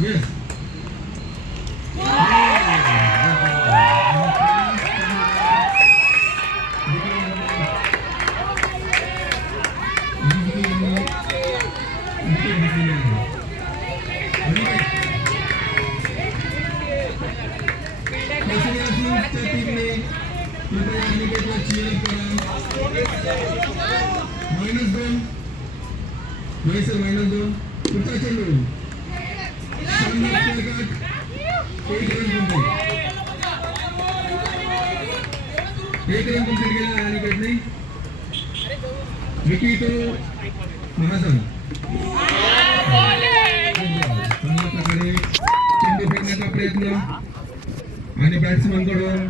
एक run complete केला अनिकेतने. Wicket Mahajan चांगल्या प्रकारे चेंडू फेकण्याचा प्रयत्न आणि बॅट्समन कडून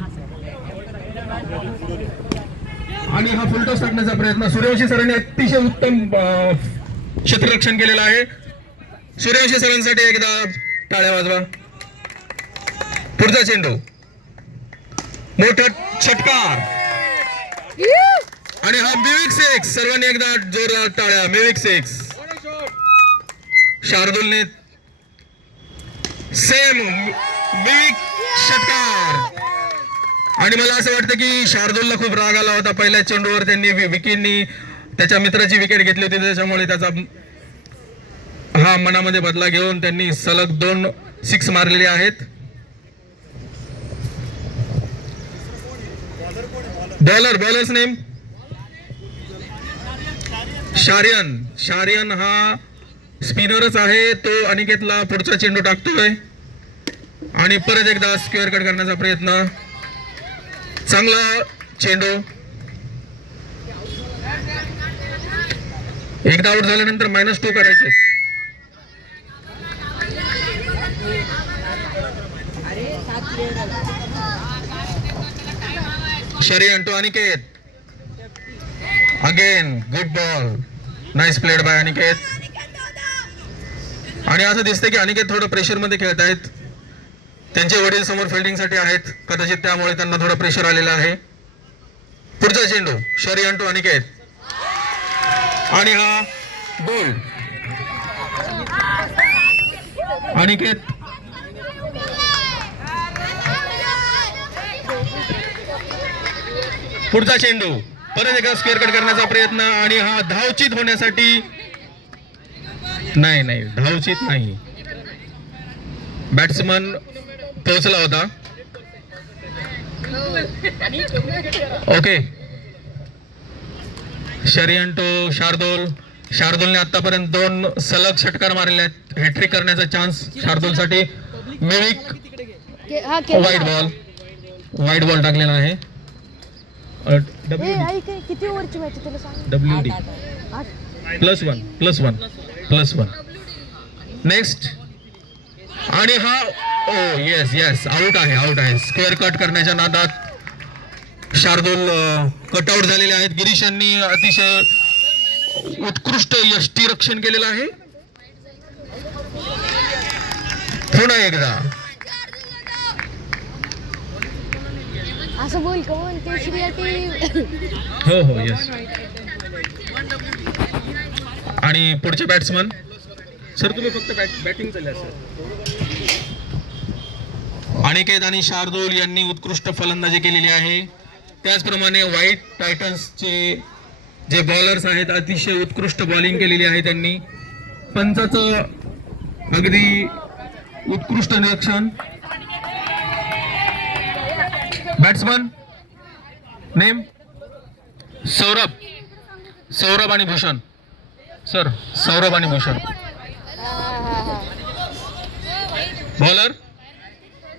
आणि हा फुलटॉस टाकण्याचा प्रयत्न. सूर्यवंशी सरांनी अतिशय उत्तम क्षेत्ररक्षण केलेलं आहे. सूर्यवंशी सरांसाठी एकदा टाळ्या वाजवा. पुढचा चेंडू मोठा षटकार आणि हा मिविक सिक्स. सर्वांनी एकदा जोरदार टाळ्या. मिविक सिक्स. शार्दूलने सेम मिविक षटकार. आणि मला असं वाटतं की शार्दूलला खूप राग आला होता पहिल्या चेंडूवर. त्यांनी विकींनी त्याच्या मित्राची विकेट घेतली होती, त्याच्यामुळे त्याचा हा मनामध्ये बदला घेऊन त्यांनी सलग 2 सिक्स मारलेले आहेत. बॉलर्स नेम शारियन हा स्पिनरच आहे. तो अनिकेतला पुढचा चेंडू टाकतोय आणि परत एकदा स्क्वेअर कट करण्याचा प्रयत्न. चांगला चेंडू. एकदा आउट झाल्यानंतर -2 करायचे. शरियन to Aniket. Again good ball. Nice played by Aniket. आणि असं दिसतंय की अनिकेत थोडं प्रेशर मध्ये खेळत आहेत. त्यांचे वडील समोर फिल्डिंग साठी आहेत कदाचित, त्यामुळे त्यांना थोडं प्रेशर आलेलं आहे. पुढचा चेंडू शरियन टू अनिकेत आणि हा गोल. अनिकेत पुढचा चेंडू. परत एकदा स्क्वेअर कट करण्याचा प्रयत्न आणि हा धावचित होण्यासाठी नाही धावचित नाही. बॅट्समन पोहोचला होता. ओके. शरियन टू शार्दूलने आतापर्यंत 2 सलग षटकार मारले आहेत. हॅट्रिक करण्याचा चान्स शार्दूलसाठी. मिविक वाईट बॉल टाकलेला आहे. किती ओव्हरची मॅच तुला सांग. WD +1 next. आणि हा येस आउट आहे. स्क्वेअर कट करण्याच्या नादात शार्दूल कटआउट झालेले आहेत. गिरीश यांनी अतिशय उत्कृष्ट यष्टीरक्षण केलेलं आहे. पुन्हा एकदा असं बोल कोण ते हो येस. आणि पुढचे बॅट्समन सर तुम्ही फक्त बॅटिंग केल्या सर. अनिकेत आणि शार्दूल यांनी उत्कृष्ट फलंदाजी केलेली आहे. त्याचप्रमाणे व्हाईट टायटन्सचे जे बॉलर्स आहेत अतिशय उत्कृष्ट बॉलिंग केलेली आहे त्यांनी. पंचाचं अगदी उत्कृष्ट निरीक्षण. बॅट्समन नेम सौरभ आणि भूषण. सर सौरभ आणि भूषण. बॉलर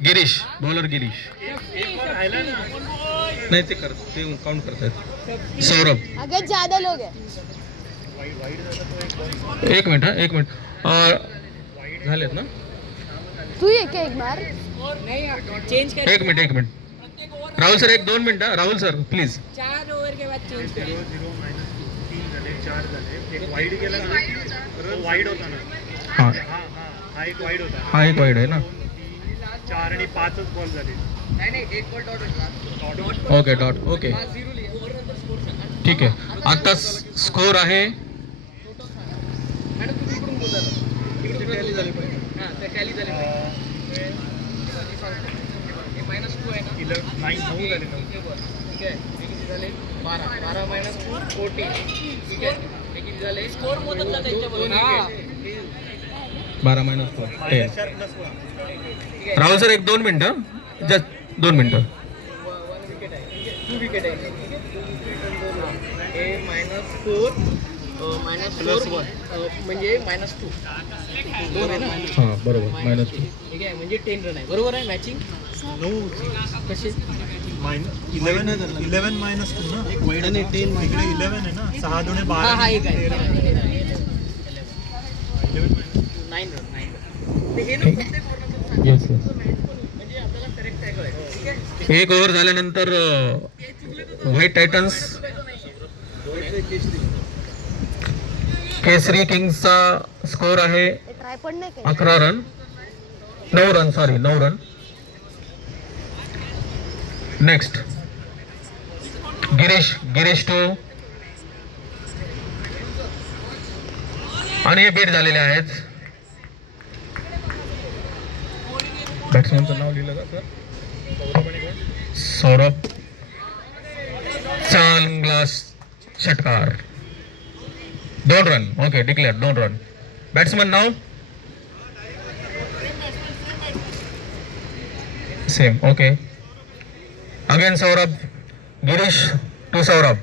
गिरीश. नाही ते काउंट करतायत. सौरभ. अगर ज्यादा लोग हैं. एक मिनिट झालेत ना. तू ये क्या एक बार चेंज कर. एक minute Rahul sir 1-2 minute. Rahul sir please. 4 over के बाद चेंज कर. 0-3 झाले 4 झाले. एक वाईड गेला ना. वाईड होता ना. हा एक वाईड होता. हा एक वाईड आहे ना. 4 आणि 5च बॉल झाले. नाही एक ball dot. Okay dot. Okay ठीक आहे. आता स्कोर आहे हां ते टॅली झाले पाहिजे. हे -2 आहे ना 9 झाले ना. ठीक आहे. हे किती झाले 12 -2 14. ठीक आहे. हे किती झाले स्कोर मोजला त्यांच्याबरोबर. हां 12 -4 10. -4 + 1. राहुल सर एक 2 मिनिटं, जस्ट 2 मिनिटं. 1 विकेट आहे. 2 विकेट आहे. हे -4 -4 म्हणजे -2 2 आहे ना. हां बरोबर -2. ठीक आहे म्हणजे 10 रन आहे. बरोबर आहे मॅचिंग. 9 कसे 11 -2 ना. एक वाईड आणि 10 इकडे 11 आहे ना. 6 दुणे 12. हा एक आहे 13. 9 रन. ते हे नको ते पूर्ण येस येस. म्हणजे आपल्याला करेक्ट आहे कळेल. ठीक आहे. एक ओव्हर झाल्यानंतर व्हाईट टायटन्स केसरी किंग्सचा स्कोर आहे ते ट्रायपॉड नाही काय 11 run 9 run sorry 9 run. Next Girish to आणि हे बीट झालेले आहेत. बॅट्समॅनचं नाव लिहिलं का सर? सौरभ. चांगला षटकार 2 run. Okay declare 2 run. Batsman नाव same. Okay again Saurabh. Girish to Saurabh.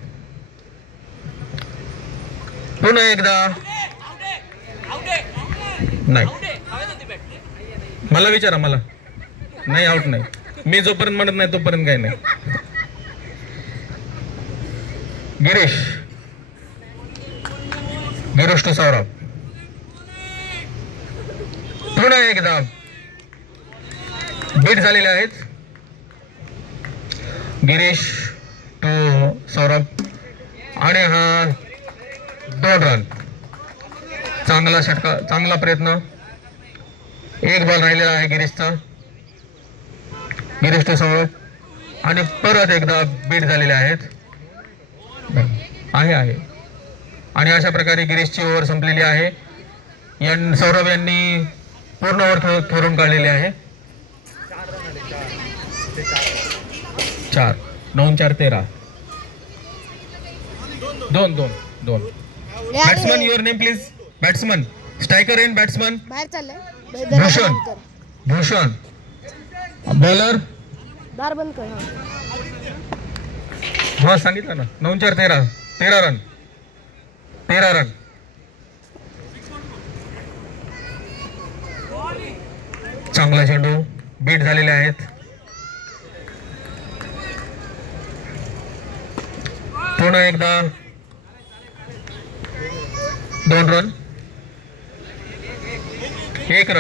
पुन्हा एकदा नाही. मला विचारा मला नाही आउट नाही. मी जोपर्यंत म्हणत नाही तोपर्यंत काही नाही. गिरीश टू सौरभ. पुन्हा एकदा बीट झालेले आहेत. गिरीश टू सौरभ आणि हा 2 रन. चांगला षटकार चांगला प्रयत्न. एक बॉल राहिलेला आहे गिरीशचा. गिरीश टू सौरभ आणि परत एकदा बीट झालेले आहेत. आहे आणि अशा प्रकारे गिरीशची ओव्हर संपलेली आहे. सौरभ यांनी पूर्ण ओव्हर खेळून काढलेली आहे. 4 9 4 13 2. Batsman your name please. Batsman striker in batsman बाहेर चाललंय भूषण. बॉलर दार बंद कर. हा सांगितलं ना 9 4 13 रन. चांगला चेंडू. बीट झालेले आहेत. पुन्हा एकदा 2 रन. 1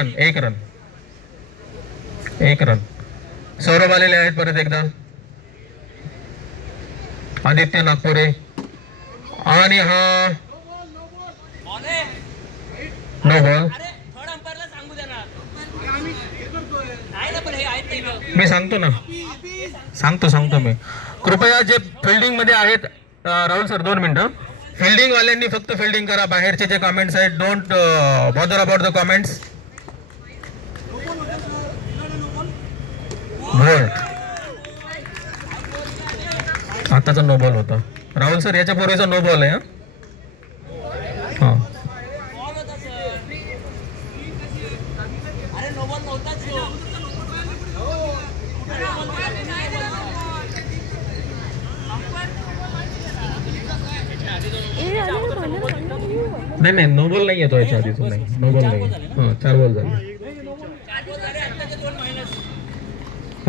रन. सौरभ आलेले आहेत परत एकदा. आदित्य नागपुरे आणि हा नो बॉल. मी सांगतो मी. कृपया जे फिल्डिंग मध्ये आहेत राहुल सर 2 मिनिटं. फिल्डिंग वाल्यांनी फक्त फिल्डिंग करा. बाहेरचे जे कमेंट्स आहेत don't bother about the comments. Bold आताचा नो बॉल होता राहुल सर. याच्या पूर्वीचा नो बॉल आहे. हा नाही नो बॉल नाही येतो याच्या आधीच. नाही नो बॉल नाही. हा 4 बॉल झाले.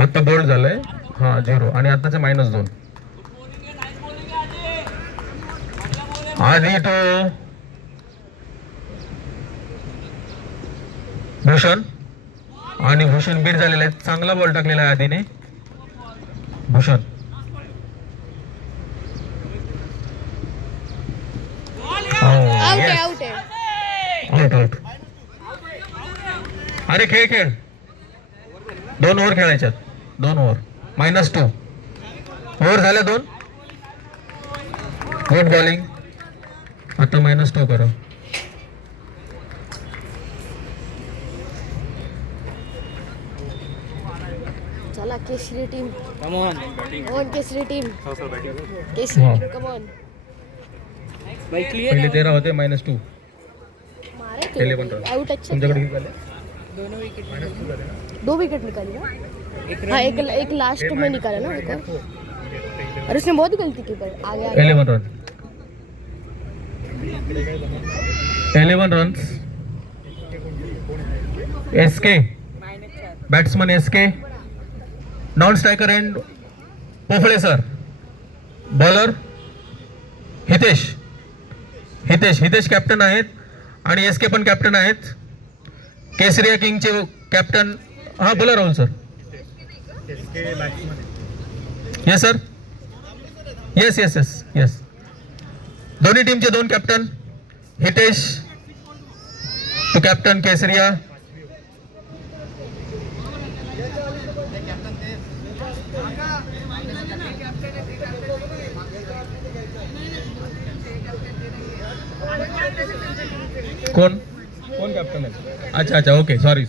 आता बोल्ड झालंय. हा 0 आणि आताचे -2. आधी तो भूषण आणि भूषण बीट झालेला आहे. चांगला बॉल टाकलेला आहे आधीने. भूषण आउट. अरे खेळ 2 ओव्हर खेळायच्यात. 2 ओव्हर -2 ओव्हर झाल्या 2. Good bowling. आता -2 करा. चला Kesari team come on come on Kesari team हा. केसरी टीम कमॉन भाई क्लियर पहिले 13 होते -2. मारे 11 रन. आउट अच्छा तुमच्याकडे किती झाले? दोनों विकेट 2 विकेट निकाली ना हाँ एक लास्ट में निकाला ना एक और उसने बहुत गलती की पर आगे आगे 11 run. 11 runs. SK batsman SK, non striker end Pophale sir, bowler Hitesh. Hitesh captain आहेत आणि एसके पण कॅप्टन आहेत. केसरिया किंगचे कॅप्टन. हा बोला Rahul sir. Yes sir. Yes. दोन्ही टीमचे 2 captain. Hitesh to captain Kesariya. कोण कॅप्टन आहे? अच्छा ओके सॉरी.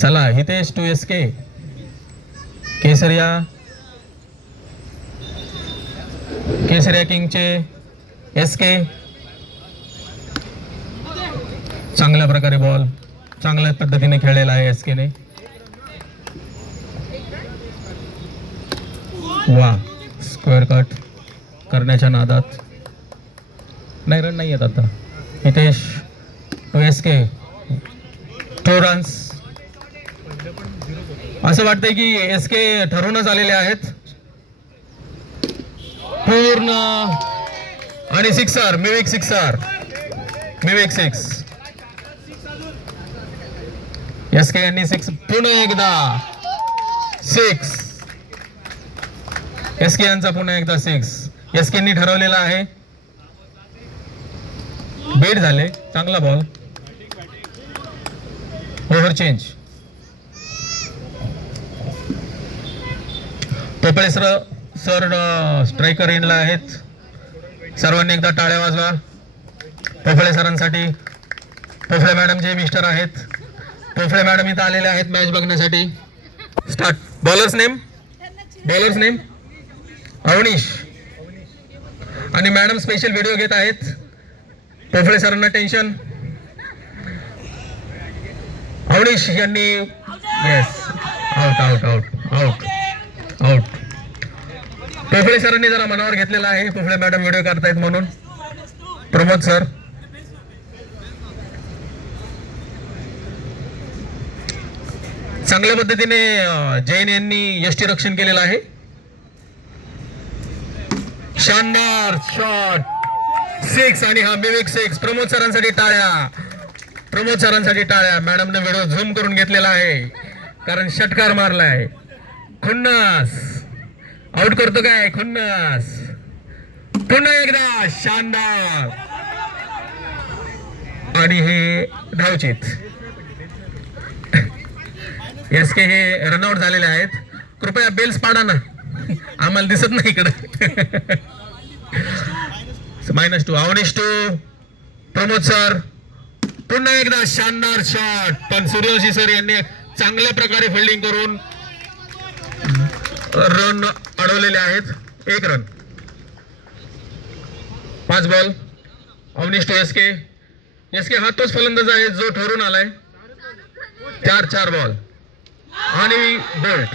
चला हितेश टू एसके. केसरिया किंगचे एसके. चांगल्या प्रकारे बॉल चांगल्या पद्धतीने खेळलेला आहे एसकेने. वा, स्क्वेअर कट करण्याच्या नादात नाही, रन नाही येत आता. Hitesh to SK 2 runs. असं वाटतंय की एसके ठरूनच आलेले आहेत पूर्ण. आणि सिक्सर, मिविक 6. एसके यांनी 6 पुन्हा एकदा 6. एसके यांचा पुन्हा एकदा 6. एसकेनी ठरवलेला आहे. बेट झाले, चांगला ball. Over change. Popale sir striker एंडला आहेत. सर्वांनी एकदा टाळ्या वाजवा पोफळे सरांसाठी. पोफळे मॅडम जे मिस्टर आहेत, पोफळे मॅडम इथं आलेले आहेत मॅच बघण्यासाठी. स्टार्ट. Bowlers name Avneesh. आणि मॅडम स्पेशल व्हिडिओ घेत आहेत. पोफळे सरांना टेन्शन. अवनीश यांनी येस, आउट. पोफळे सरांनी जरा मनावर घेतलेला आहे, पोफळे मॅडम व्हिडिओ करतायत म्हणून. प्रमोद सर. चांगल्या पद्धतीने जैन यांनी यष्टीरक्षण केलेलं आहे. शानदार शॉट 6 आणि हा मिविक 6. प्रमोद सरांसाठी टाळ्या. मॅडमने व्हिडिओ झूम करून घेतलेला आहे कारण षटकार मारलाय. खुन्नस आउट करतो काय? खुन्नस. पुन्हा एकदा शानदार. आणि हे धावचित. एसके हे रनआउट झालेले आहेत. कृपया बेल्स पाडा ना, आम्हाला दिसत नाही इकडे. -2. अवनीश 2. प्रमोद सर. पुन्हा एकदा शानदार शॉट. पण सूर्यवंशी सर यांनी चांगल्या प्रकारे फिल्डिंग करून रन अडवलेले आहेत. 1 run. 5 ball. Avneesh to SK. हा तोच फलंदाज आहे जो ठरून आलाय. 4 बॉल आणि बोल्ट.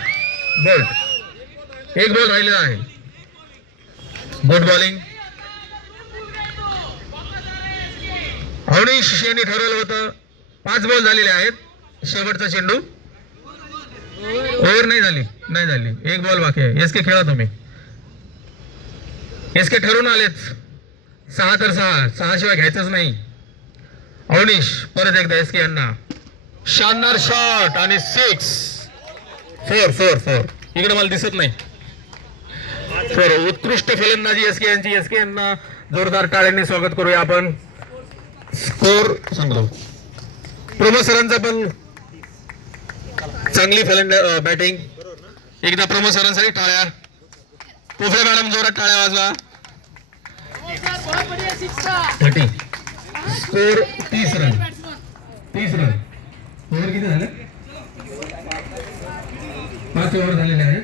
1 बॉल राहिलेला आहे. Good bowling. अवनीश यांनी ठरवलं होतं. 5 बॉल झालेले आहेत. शेवटचा चेंडू. ओव्हर नाही झाली. 1 बॉल बाकी आहे. एसके खेळा तुम्ही. एसके ठरून आलेत. 6 तर 6 शिवाय घ्यायचंच नाही. अवनीश परत एकदा एसके यांना शानदार शॉट आणि 6. 4. इकडे मला दिसत नाही. 4. उत्कृष्ट फलंदाजी एसके यांची. एसके यांना जोरदार टाळ्यांनी स्वागत करूया आपण. स्कोर सांगतो. प्रमोद सरांचा पण चांगली बॅटिंग. एकदा प्रमोद सरांसाठी टाळ्या. पोफळे मॅडम जोरात टाळ्या वाजवा. 30. Score 30 run. 30 रन. ओव्हर किती झाले? 5 ओव्हर झालेले आहेत.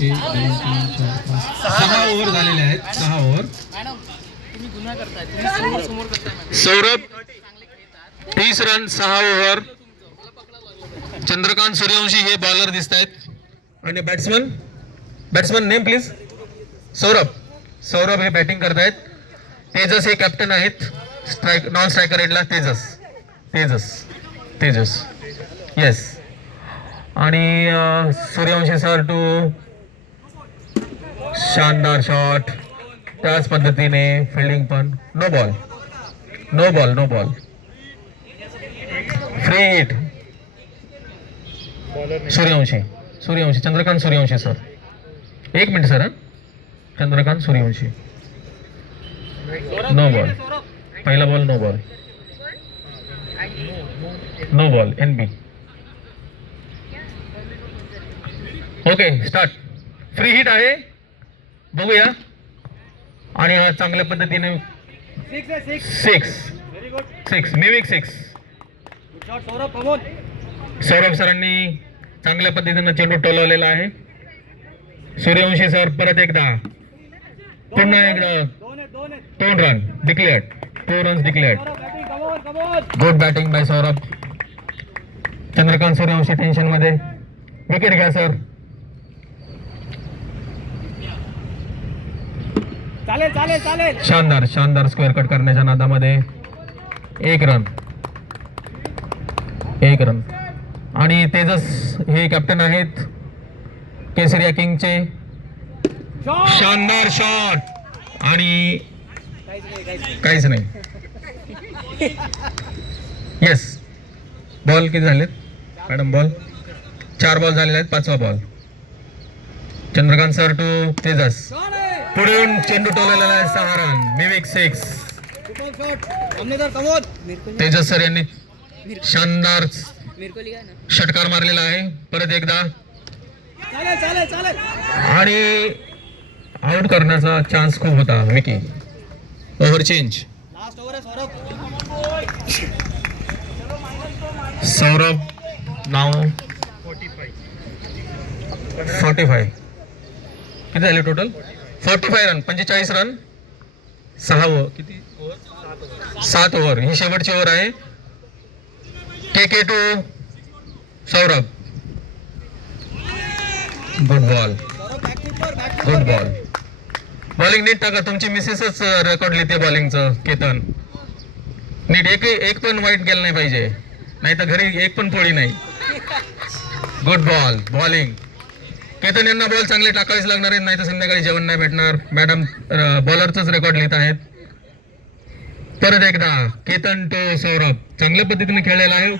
1 2 3 4 5 6 ओव्हर झालेले आहेत. 6 ओव्हर. तुम्ही गुन्हा करताय, तुम्ही समोर करताय. Saurabh 30 run 6 over. चंद्रकांत सूर्यवंशी हे बॉलर दिसत आहेत आणि बॅट्समन नेम प्लीज. सौरभ हे बॅटिंग करतायत. तेजस हे कॅप्टन आहेत. नॉन स्ट्रायकर हेडला तेजस येस. आणि सूर्यवंशी सर टू शानदार शॉट. त्याच पद्धतीने फिल्डिंग पण. No ball free hit. Suryavanshi Chandrakant Suryavanshi sir. 1 minute sir. Chandrakant Suryavanshi. No ball. पहिला ball no ball NB. Okay start. Free hit आहे बघूया. आणि हा चांगल्या पद्धतीने 6 मिमिक 6. सौरभ सरांनी चांगल्या पद्धतीने चेंडू टोलवलेला आहे. सूर्यवंशी सर परत एकदा पुन्हा एकदा 2 run declared. 2 runs declared. Good batting by Saurabh. Chandrakant Suryavanshi tension मध्ये. विकेट घ्या सर. चालेल. शानदार स्क्वेअर कट करण्याच्या नादामध्ये 1 रन. आणि तेजस हे कॅप्टन आहेत केसरिया किंगचे. शानदार शॉट आणि काहीच नाही. येस. बॉल किती झालेत मॅडम? बॉल 4 बॉल झालेले आहेत. 5वा ball. Chandrakant sir to Tejas. पुढे येऊन चेंडू टोललेला आहे. 6 रन. मिमिक 6. तेजस सर यांनी शानदार षटकार मारलेला आहे. परत एकदा आणि आउट करण्याचा चान्स खूप होता. विकी. Over change. सौरभ नाव 45. किती झाले टोटल? 45 रन. 45 रन. 6 ओव्हर. किती ओव्हर? 7 ओव्हर. ही शेवटची ओव्हर आहे. KK to Saurabh. Good ball. Bowling नीट टाका. तुमची मिसेसच रेकॉर्ड लिहिते बॉलिंगचं. केतन नीट. एक पण वाईट गेलं नाही पाहिजे, नाही तर घरी एक पण पोळी नाही. Good ball. बॉलिंग. केतन यांना बॉल चांगले टाकावेच लागणार आहेत, नाही तर संध्याकाळी जेवण नाही भेटणार. मॅडम बॉलरचंच रेकॉर्ड लिहित आहेत. परत एकदा केतन टू सौरभ. चांगल्या पद्धतीने खेळलेला आहे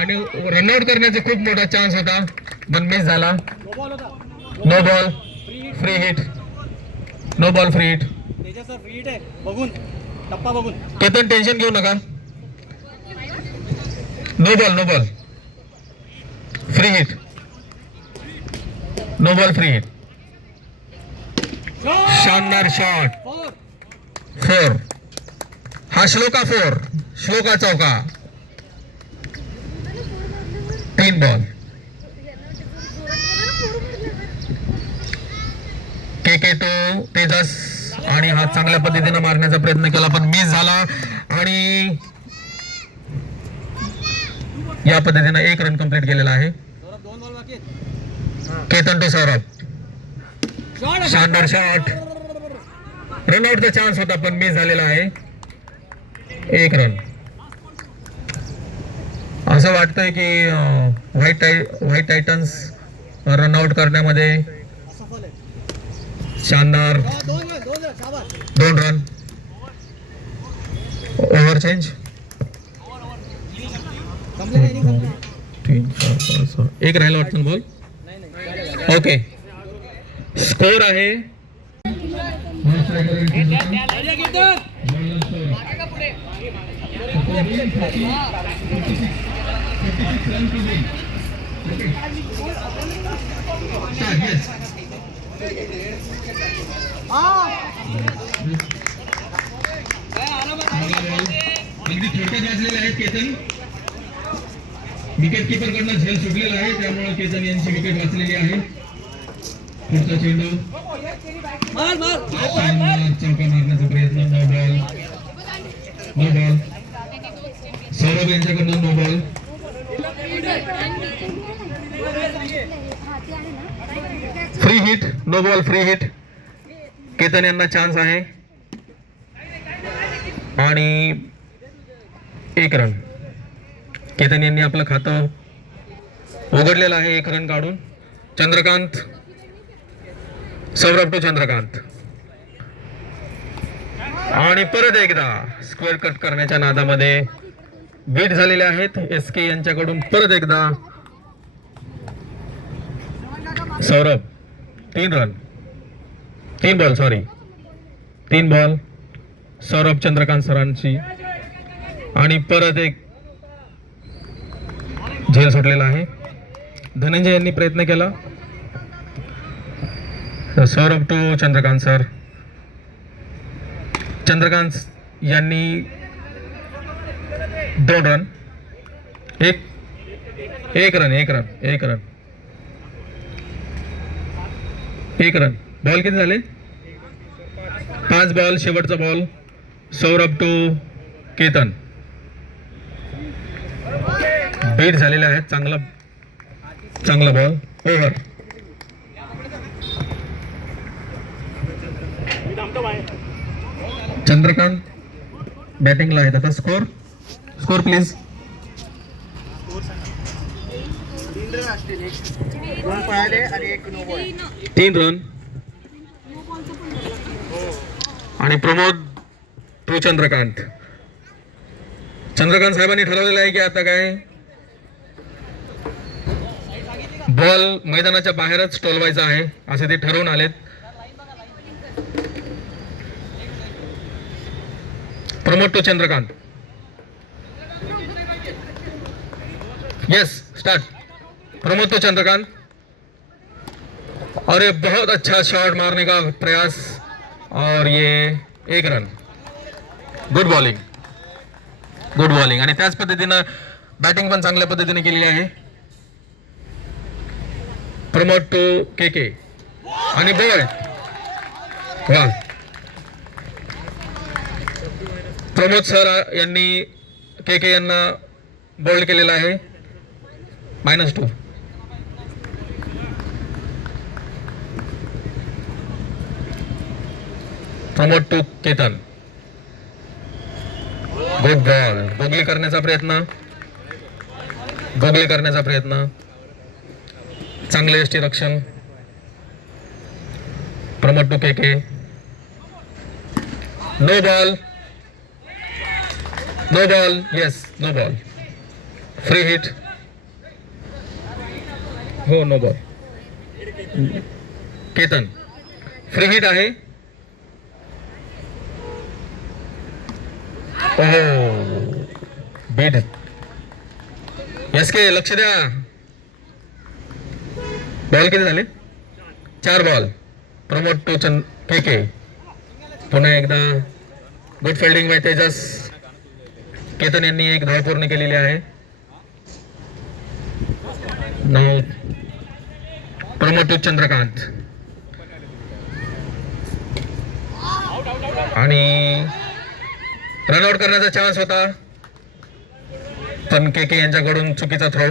आणि रनआउट करण्याचा खूप मोठा चान्स होता पण मिस झाला. No ball free hit. Ketan tension घेऊ नका. No ball free hit. No ball free hit. शानदार शॉट. 4. हा श्लोका 4. श्लोका चौका. 3 बॉल. KK to Tejas. आणि हा चांगल्या पद्धतीने मारण्याचा प्रयत्न केला पण मिस झाला. आणि या पद्धतीने 1 रन कंप्लीट केलेला आहे. केतन टू सौरभ. शानदार शॉट. रनआउटचा चान्स होता पण मिस झालेला आहे. 1 रन. असं वाटतंय की व्हाईट टायटन्स रनआउट करण्यामध्ये शानदार. 2 रन. Over change. 3 4 5 6. 1 राहिला वाटतं बॉल. ओके. स्कोर आहे वाचलेले आहेत केतन. विकेट किपर कडनं झेल सुटलेला आहे, त्यामुळे केतन यांची विकेट वाचलेली आहे. पुढचा चेंडू चौका मारण्याचा प्रयत्न. No ball. सौरभ यांच्याकडनं no ball. Free hit. No ball free hit. Ketan यांना चान्स आहे आणि 1 रन. केतन यांनी आपलं खातं उघडलेलं आहे 1 रन काढून. चंद्रकांत. सौरभ टू चंद्रकांत. आणि परत एकदा स्क्वेअर कट करण्याच्या नादामध्ये बीट झालेले आहेत SK यांच्याकडून. परत एकदा Saurabh. 3 run. 3 ball sorry 3 ball. Saurabh Chandrakant सरांची. आणि परत एक झेल सुटलेला आहे. धनंजय यांनी प्रयत्न केला. Saurabh to Chandrakant sir. चंद्रकांत यांनी 2 रन. एक रन. बॉल किती झाले? 5 बॉल. शेवटचा ball. Saurabh to Ketan. Beat झालेले आहेत. चांगला बॉल. ओव्हर. चंद्रकांत बॅटिंगला आहेत आता. Score please. 3 रन. आणि प्रमोद टू चंद्रकांत. चंद्रकांत साहेबांनी ठरवलेलं आहे की आता काय बॉल मैदानाच्या बाहेरच टोलवायचा आहे असे ते ठरवून आलेत. Pramod to Chandrakant. Yes start. Pramod to Chandrakant. और ये बहुत अच्छा शॉट मारने का प्रयास और ये 1 रन. गुड बॉलिंग आणि त्याच पद्धतीनं बॅटिंग पण चांगल्या पद्धतीने केलेली आहे. प्रमोद टू KK आणि बॉल. वा. प्रमोद सर यांनी KK यांना बोल्ड केलेला आहे. -2. Pramod to Ketan. Good ball. Googly करण्याचा प्रयत्न. चांगले यष्टी रक्षण. Pramod to KK. No ball. Yes no ball. Free hit. हो no ball. Ketan free hit आहे. बीट. SK लक्ष द्या. बॉल किती झाले? 4 बॉल. Pramod to KK. पुन्हा एकदा good fielding by Tejas. Ketan यांनी 1 धाव पूर्ण केलेली आहे. नाव प्रमोद टू चंद्रकांत. आणि रनआउट करण्याचा चान्स होता पण KK यांच्याकडून चुकीचा throw.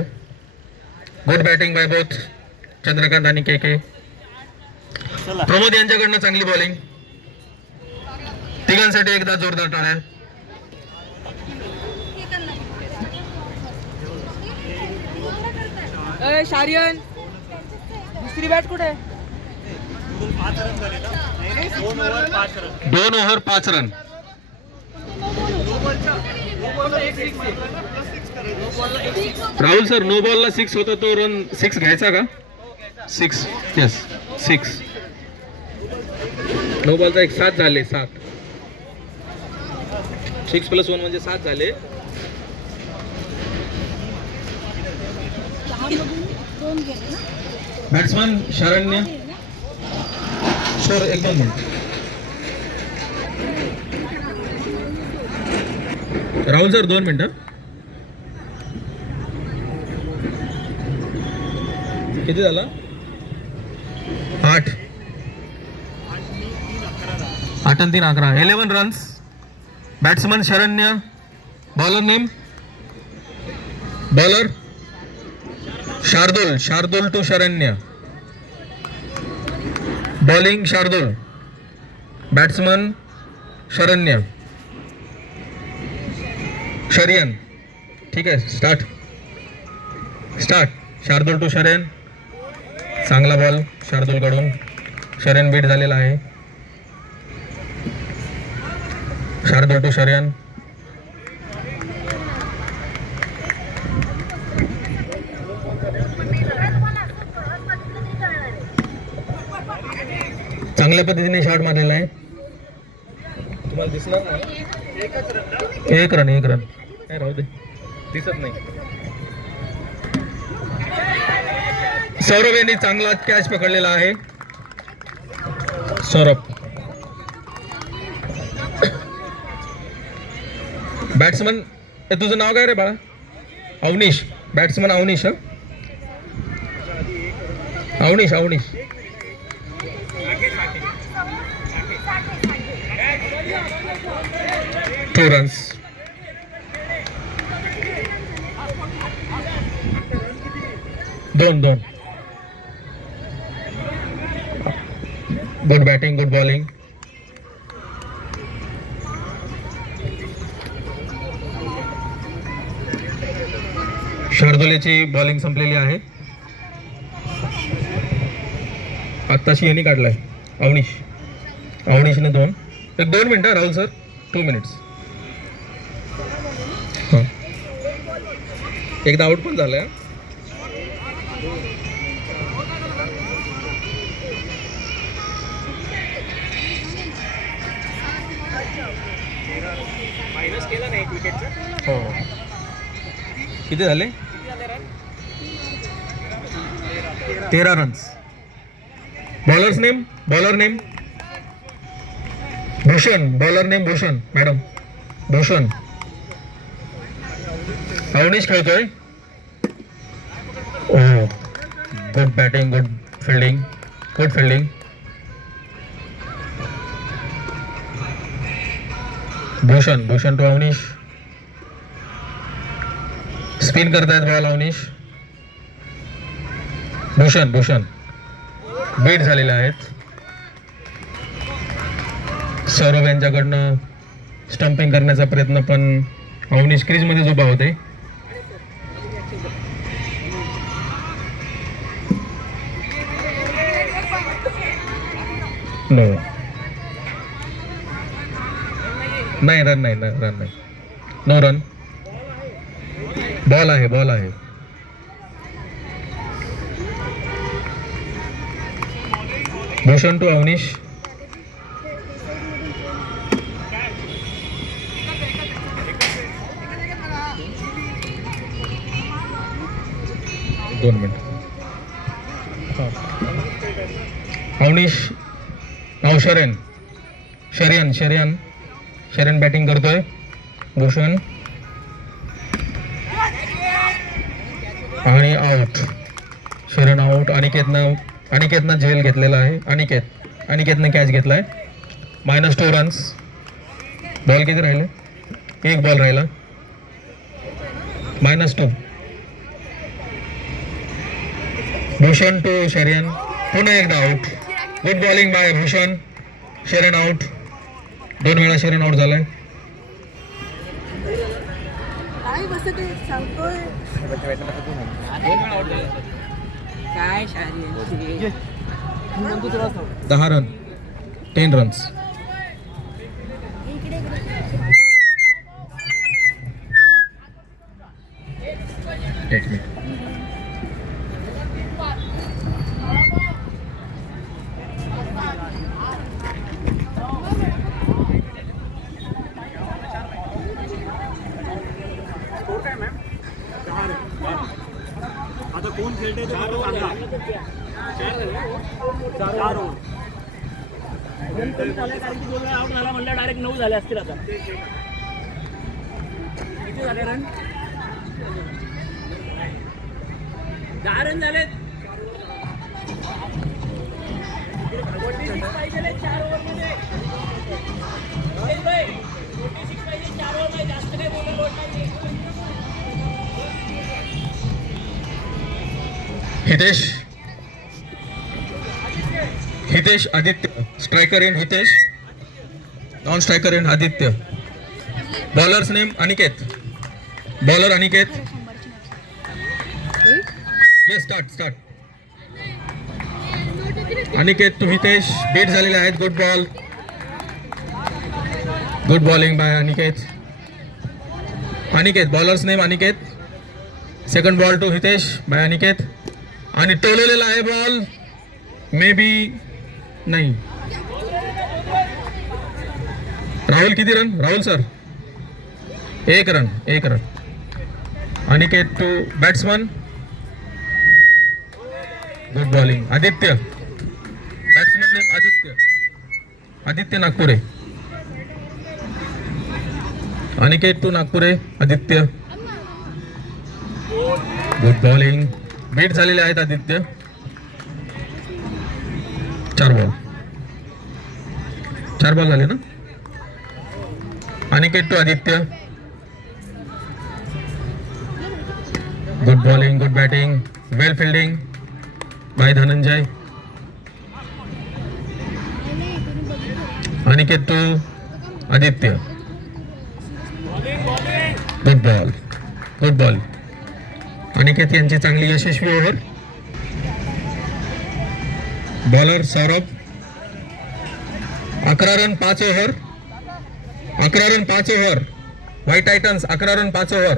Good batting by both Chandrakant आणि KK. प्रमोद यांच्याकडनं चांगली बॉलिंग. तिघांसाठी एकदा जोरदार टाळ्या. शारियन दुसरी बॅट कुठे? 2 over 5 run. Rahul sir no बॉलला 6 होता तो रन 6 घ्यायचा का? 6 यस 6. नो बॉलचा 7 झाले. 7 6 + 1 म्हणजे 7 झाले. Batsman Sharanya sir 1-2 minute. Rahul sir 2 मिनिटं. किती झाला? 8. 8 आणि 3 11. 11 runs. Batsman Sharanya. Bowler name. Bowler Shardul. Shardul to Sharanya. Bowling Shardul. Batsman Sharanya. Sharyan. ठीक आहे, स्टार्ट. शार्दुल टू शरयन. चांगला बॉल शार्दुलकडून. शरयन बीट झालेला आहे. शार्दुल टू शरयन. चांगल्या पद्धतीने शॉट मारलेला आहे. तुम्हाला दिसणार नाही. एक रन काय राहू दे, दिसत नाही. सौरभ यांनी चांगला कॅच पकडलेला आहे. सौरभ. बॅट्समन तुझं नाव काय रे बाळा? अवनीश. बॅट्समन अवनीश. अवनीश. 2 runs. दोन. Good batting, good bowling. शार्दुलेची बॉलिंग संपलेली आहे. आत्ताशी यांनी काढलाय अवनीशने 2. 2 मिनिटं राहुल सर. 2 minutes. हां, एकदा आउट पण झालाय. मायनस केला नाही विकेटचा. हो. किती झाले? 13 runs. Bowler name Bhushan. Bowler name Bhushan. Madam Bhushan. Avnish खेळतोय. ओ, good batting, good fielding. Bhushan to Avnish. Spin करतायत बॉल अवनीश. भूषण बीट झालेले आहेत. सौरभ यांच्याकडनं स्टंपिंग करण्याचा प्रयत्न, पण अवनीश क्रीजमध्येच उभा होते. रन नाही. No run. बॉल आहे. भूषण टू अवनीश. दोन मिनिट. अवनीश. नाव शरयन बॅटिंग करतोय. भूषण आणि आउट. शरयन आउट. अनिकेतनं झेल घेतलेला आहे. अनिकेतनं कॅच घेतलाय. -2 runs. बॉल किती राहिले? 1 बॉल राहिला. -2. भूषण टू शरयन. पुन्हा एकदा out. Good bowling by Bhushan. Sharayan out. 2 वेळा शरयन आउट झालाय. काय 10 रन. 10 runs. एक मिनिट. आता कोण खेळते ते मला सांगा. 4 ओव्हर. कारण की 2 वेळा आउट झाला म्हणलं डायरेक्ट 9 झाले असतील आता. किती झाले रन? 10 रन झाले. 46 पाहिजे 4 ओव्हरमध्ये. 46 पाहिजे 4 ओव्हरमध्ये, जास्त काही बोलून लोट नाही. Hitesh Aditya, striker in Hitesh, non striker in Aditya. Bowlers name Aniket, bowler Aniket. Yes, start. Aniket to Hitesh, beat झालेले आहेत. Good ball, good bowling by Aniket. Bowlers name Aniket. Second ball to Hitesh by Aniket. आणि टोललेला आहे बॉल, मे बी नाही. राहुल किती run? Rahul sir 1 run. Aniket to batsman. Good bowling. Aditya, batsman name Aditya Nagpure. Aniket to Nagpure, Aditya. Good bowling. Beat झालेले आहेत Aditya. 4 ball झाले ना. Aniket to Aditya. Good bowling, good batting, well fielding by Dhananjay. Aniket to Aditya. Good ball. Aniket यांची चांगली यशस्वी over. Bowler Saurabh. 11 run 5 over. White titans 11 run 5 over.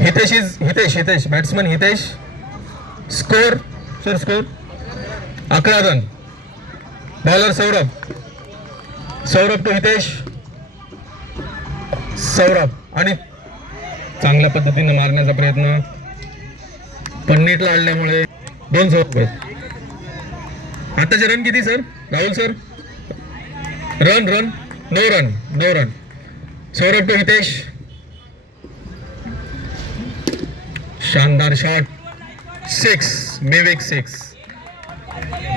Hitesh batsman Hitesh. Score 11 run. Bowler Saurabh to Hitesh. आणि चांगल्या पद्धतीने मारण्याचा प्रयत्न, पण नीट लाडल्यामुळे 2 रुपये. आताचे रन किती sir? Rahul sir run 9 run. Saurabh to Hitesh. शानदार शॉट. 6.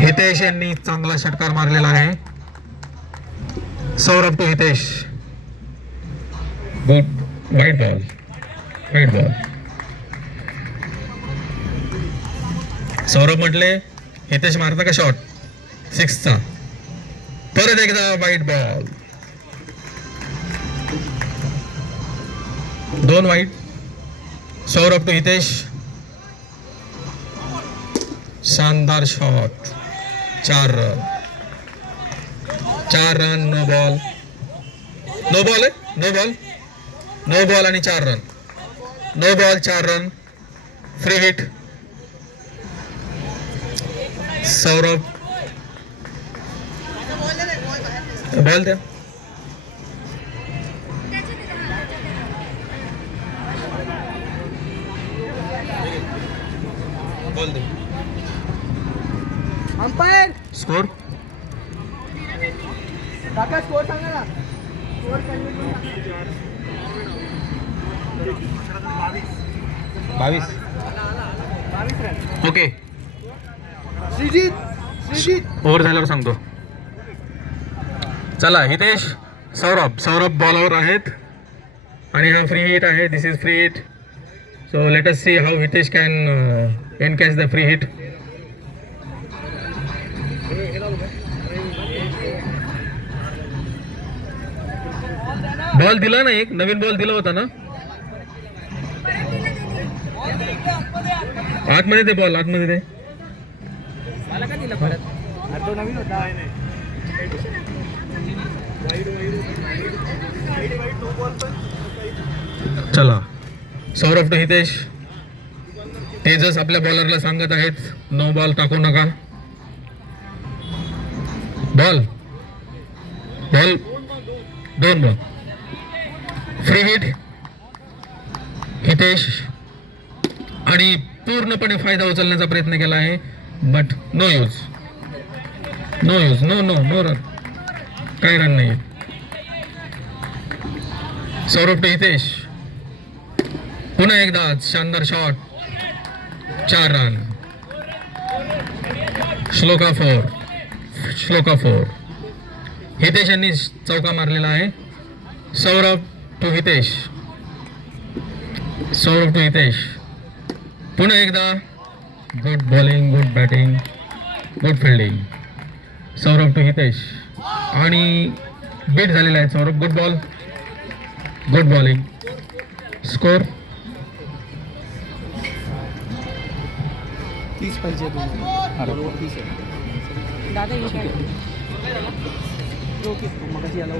हितेश यांनी चांगला षटकार मारलेला आहे. Saurabh to Hitesh. Good. Wide ball. Saurabh म्हटले हितेश मारता का शॉट 6चा. परत एकदा वाईट ball. 2 wide. Saurabh to Hitesh. शानदार शॉट. 4 रन. नो बॉल आणि 4 run. No ball 4 run. Free hit. Saurabh ball द्या. बॉल दे. अंपायर स्कोर काका, स्कोर सांगा ना. 22. ओके, श्रीजित ओव्हर झाल्यावर सांगतो. चला हितेश, सौरभ बॉलवर आहेत आणि हा फ्री हिट आहे. This is free hit. So let us see how Hitesh can encash the free hit. Ball दिला ना, एक नवीन बॉल दिला होता ना. आतमध्ये ते बॉल आतमध्ये ते. मला का दिला परत? अरे तो नवीन होता. चला सौरभ टू हितेश. तेजस आपल्या बॉलरला सांगत आहेत नो बॉल टाकू नका. Ball 2 ball. Free hit Hitesh आणि पूर्णपणे फायदा उचलण्याचा प्रयत्न केला आहे, बट नो रन. काही रन नाही. सौरभ टू हितेश. पुन्हा एकदा शानदार शॉट. 4 रन. श्लोका 4. हितेश यांनी चौका मारलेला आहे. सौरभ टू हितेश. पुन्हा एकदा good bowling, good batting, good fielding. Saurabh to Hitesh आणि बीट झालेला आहे Saurabh. Good ball, good bowling. Score 30 पाहिजे बरोबर 30 आहे दादा. मगाशी याला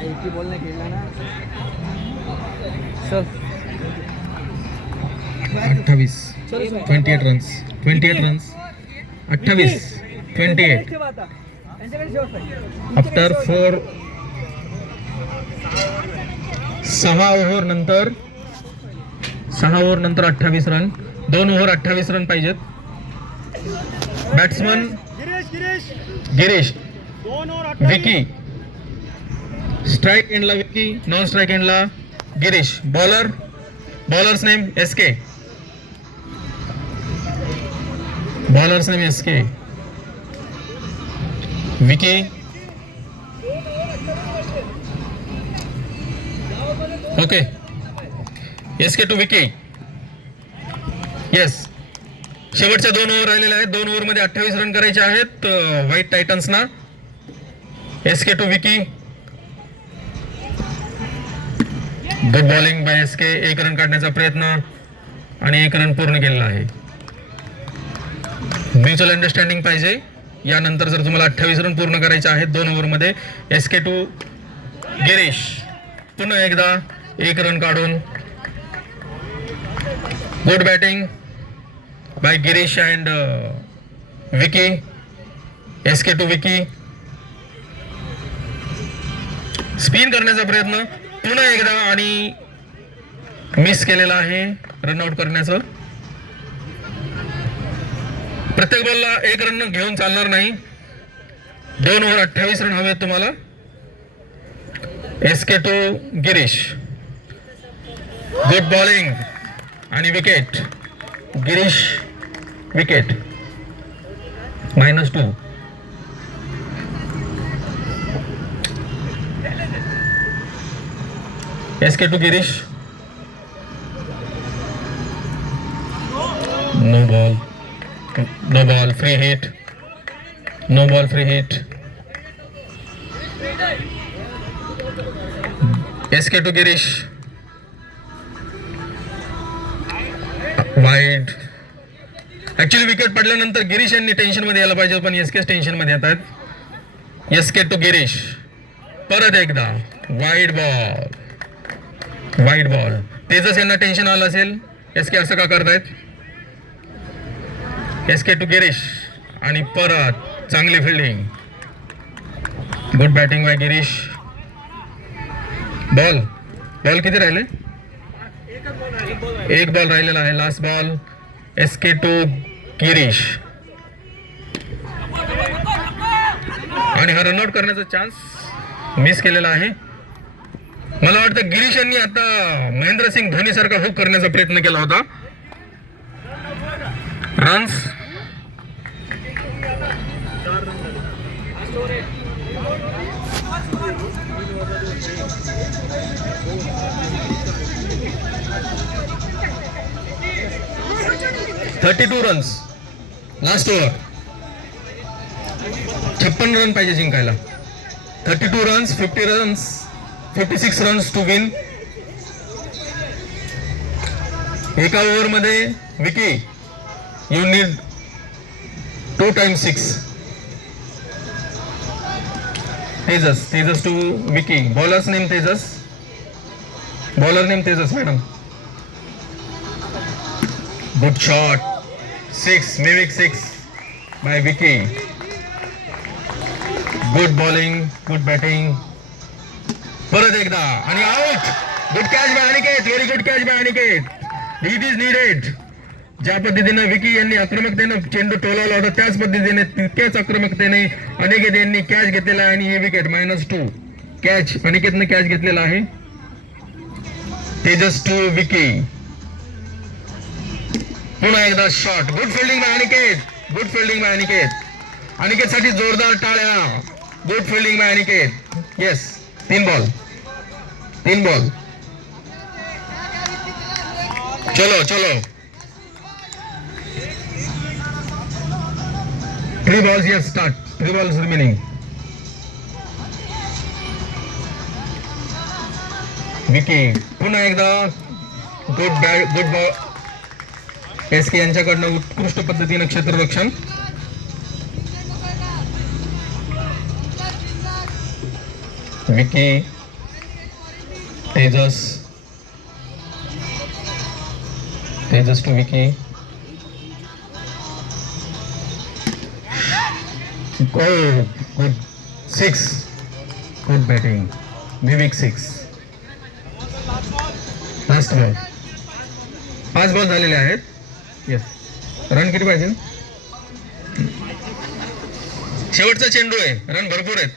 एक बॉल नाही खेळला ना सर. 28 28 रन्स 28 आफ्टर 4 6 ओव्हर नंतर 28 रन. 2 ओव्हर 28 रन पाहिजेत. बॅट्समन गिरीश. विकी. स्ट्राईक एंडला विकी, नॉन स्ट्राईक एंडला Girish. Bowlers name SK. Vicky. Okay. SK to Vicky. Yes. शेवटच्या 2 ओव्हर राहिलेल्या आहेत. 2 ओव्हरमध्ये 28 रन करायचे आहेत व्हाईट टायटन्सना. SK to Vicky. Good bowling by SK. 1 run काढण्याचा प्रयत्न आणि 1 रन पूर्ण केलेला आहे. म्युच्युअल अंडरस्टँडिंग पाहिजे. यानंतर जर तुम्हाला 28 रन पूर्ण करायचे आहेत 2 ओव्हरमध्ये. SK to Girish. पुन्हा एकदा 1 रन काढून good batting by Girish and Vicky. SK to Vicky. Spin करण्याचा प्रयत्न पुन्हा एकदा आणि मिस केलेला आहे रनआउट करण्याचं. प्रत्येक बॉलला 1 रन घेऊन चालणार नाही. 2 ओव्हर 28 रन हवेत तुम्हाला. SK to Girish. Good bowling आणि wicket. Girish wicket. -2. SK to Girish. No ball free hit. SK to Girish. Wide. Actually wicket पडल्यानंतर गिरीश यांनी टेन्शन मध्ये यायला पाहिजे पण SK टेन्शन मध्ये येत आहेत. SK to Girish. परत एकदा वाईड बॉल. तेजस यांना टेन्शन आलं असेल SK असं का करतायत. SK टू गिरीश आणि परत चांगली fielding. Good batting by Girish. Ball किती राहिले. 1 बॉल राहिलेला आहे. Last ball. SK to Girish आणि हा रनआउट करण्याचा चान्स मिस केलेला आहे. मला वाटतं गिरीश यांनी आता महेंद्रसिंग धोनी सारखा हुक करण्याचा प्रयत्न केला होता. Runs 32 runs. Last over 56 run पाहिजे जिंकायला. 32 रन्स 56 रन्स टू विन. एका ओव्हर मध्ये Vicky you need 2 times 6. Tejas to Vicky. Bowler name Tejas madam. Good shot. 6 by Vicky. Good bowling, good batting. परत एकदा आणि out. Good catch by Aniket. Very good catch by Aniket. It is needed. ज्या पद्धतीनं विकी यांनी आक्रमकतेनं चेंडू टोलावला होता त्याच पद्धतीने तितक्याच आक्रमकतेने अनिकेत यांनी कॅच घेतलेला आहे आणि ही विकेट -2 कॅच अनिकेतनं कॅच घेतलेला आहे. तेजस टू विकी. पुन्हा एकदा shot. Good fielding by Aniket. Good fielding by Aniket. Aniket साठी जोरदार टाळ्या. Good fielding by Aniket. Yes 3 ball. चलो 3 balls. Yes, start. 3 balls remaining. Vicky पुन्हा एकदा गुड बॉल. एसके यांच्याकडनं उत्कृष्ट पद्धतीनं क्षेत्ररक्षण. Vicky Tejas to Vicky. Good 6. Good batting. विविक 6. Last ball. 5 बॉल झालेले आहेत. येस. रन किती पाहिजे? शेवटचा चेंडू आहे. रन भरपूर आहेत.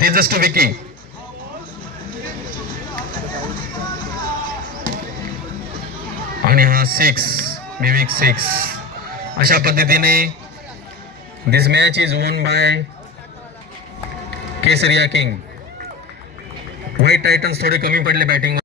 तेजस टू विकी. आणि हा 6. विविक 6. अशा पद्धतीने दिस मॅच इज वोन बाय केसरिया किंग. व्हाईट टायटन्स थोडे कमी पडले बॅटिंग.